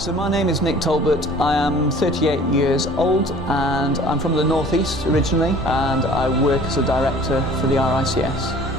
So my name is Nick Talbot. I am 38 years old and I'm from the northeast originally, and I work as a director for the RICS.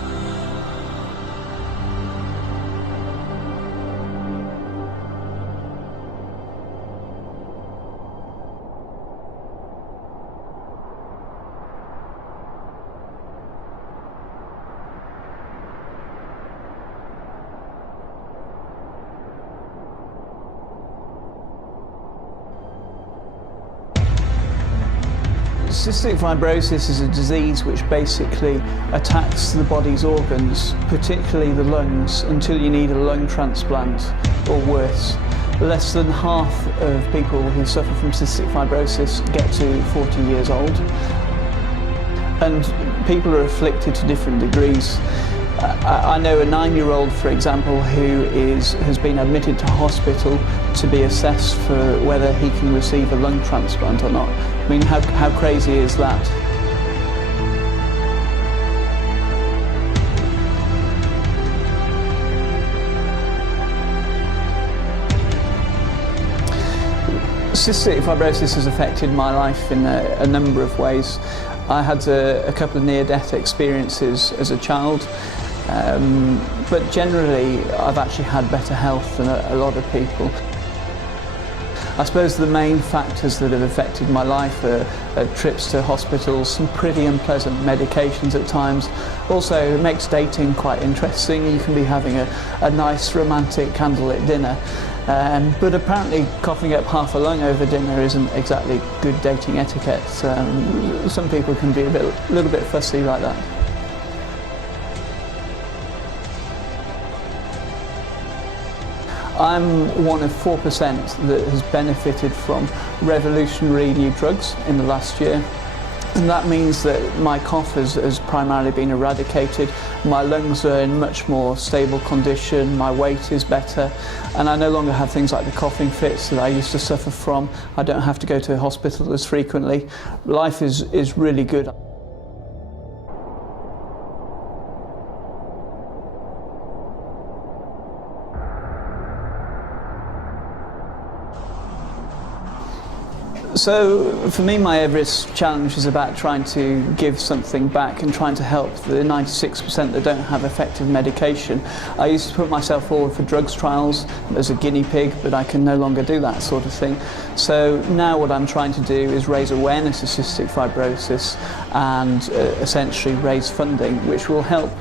Cystic fibrosis is a disease which basically attacks the body's organs, particularly the lungs, until you need a lung transplant or worse. Less than half of people who suffer from cystic fibrosis get to 40 years old, and people are afflicted to different degrees. I know a 9-year-old, for example, who has been admitted to hospital to be assessed for whether he can receive a lung transplant or not. I mean, how crazy is that? Cystic fibrosis has affected my life in a number of ways. I had a couple of near-death experiences as a child, but generally I've actually had better health than a lot of people. I suppose the main factors that have affected my life are trips to hospitals, some pretty unpleasant medications at times. Also, it makes dating quite interesting. You can be having a nice romantic candlelit dinner, but apparently coughing up half a lung over dinner isn't exactly good dating etiquette. Some people can be a little bit fussy like that. I'm one of 4% that has benefited from revolutionary new drugs in the last year. And that means that my cough has primarily been eradicated, my lungs are in much more stable condition, my weight is better, and I no longer have things like the coughing fits that I used to suffer from. I don't have to go to the hospital as frequently. Life is really good. So for me, my Everest challenge is about trying to give something back and trying to help the 96% that don't have effective medication. I used to put myself forward for drugs trials as a guinea pig, but I can no longer do that sort of thing. So now what I'm trying to do is raise awareness of cystic fibrosis and essentially raise funding, which will help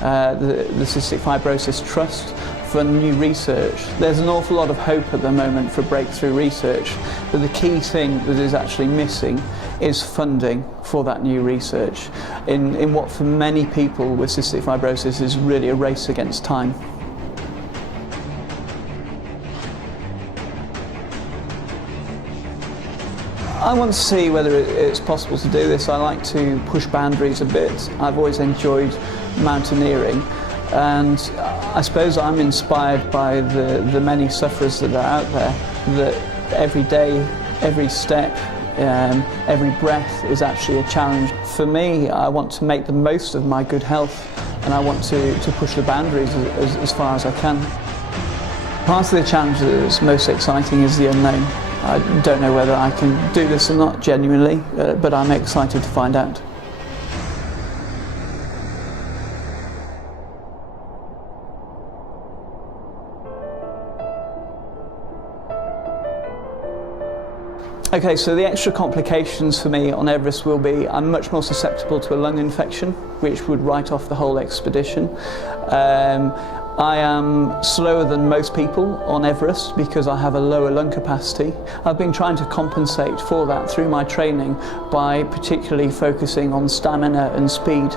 the Cystic Fibrosis Trust fund new research. There's an awful lot of hope at the moment for breakthrough research, but the key thing that is actually missing is funding for that new research in what for many people with cystic fibrosis is really a race against time. I want to see whether it's possible to do this. I like to push boundaries a bit. I've always enjoyed mountaineering, and I suppose I'm inspired by the many sufferers that are out there, that every day, every step, every breath is actually a challenge. For me, I want to make the most of my good health, and I want to push the boundaries as far as I can. Part of the challenge that is most exciting is the unknown. I don't know whether I can do this or not genuinely, but I'm excited to find out. Okay, so the extra complications for me on Everest will be I'm much more susceptible to a lung infection, which would write off the whole expedition. I am slower than most people on Everest because I have a lower lung capacity. I've been trying to compensate for that through my training by particularly focusing on stamina and speed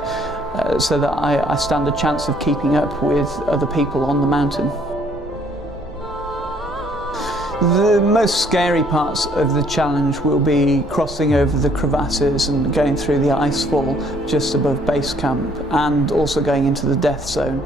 so that I stand a chance of keeping up with other people on the mountain. The most scary parts of the challenge will be crossing over the crevasses and going through the icefall just above base camp, and also going into the death zone.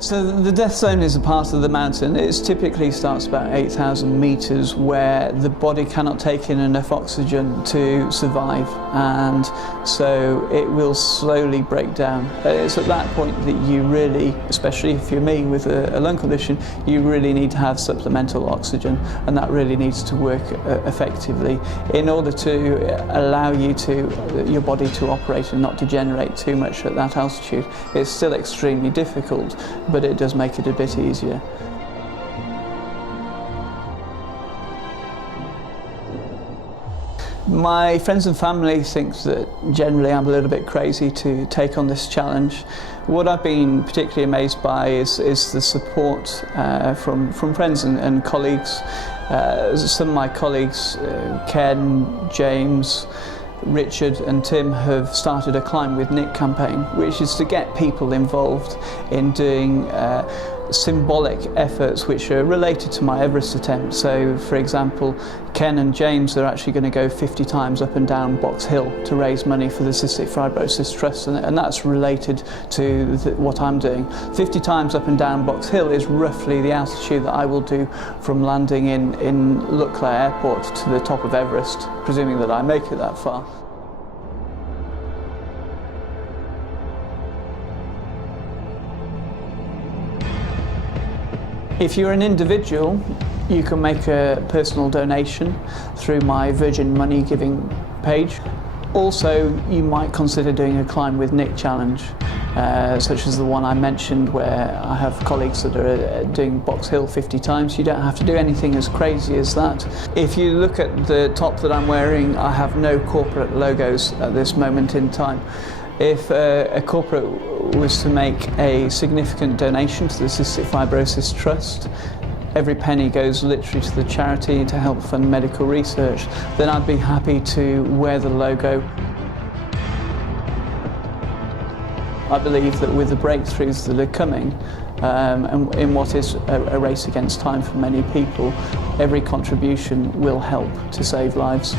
So the death zone is a part of the mountain. It typically starts about 8,000 metres where the body cannot take in enough oxygen to survive, and so it will slowly break down. It's at that point that you really, especially if you're me with a lung condition, you really need to have supplemental oxygen, and that really needs to work effectively in order to allow your body to operate and not degenerate too much at that altitude. It's still extremely difficult, but it does make it a bit easier. My friends and family think that generally I'm a little bit crazy to take on this challenge. What I've been particularly amazed by is the support from friends and colleagues. Some of my colleagues, Ken, James, Richard and Tim, have started a Climb with Nick campaign, which is to get people involved in doing symbolic efforts which are related to my Everest attempt. So, for example, Ken and James are actually going to go 50 times up and down Box Hill to raise money for the Cystic Fibrosis Trust, and that's related to what I'm doing. 50 times up and down Box Hill is roughly the altitude that I will do from landing in Leclerc Airport to the top of Everest, presuming that I make it that far. If you're an individual, you can make a personal donation through my Virgin Money giving page. Also, you might consider doing a Climb with Nick challenge, such as the one I mentioned where I have colleagues that are doing Box Hill 50 times. You don't have to do anything as crazy as that. If you look at the top that I'm wearing, I have no corporate logos at this moment in time. If a corporate was to make a significant donation to the Cystic Fibrosis Trust, every penny goes literally to the charity to help fund medical research, then I'd be happy to wear the logo. I believe that with the breakthroughs that are coming, and in what is a race against time for many people, every contribution will help to save lives.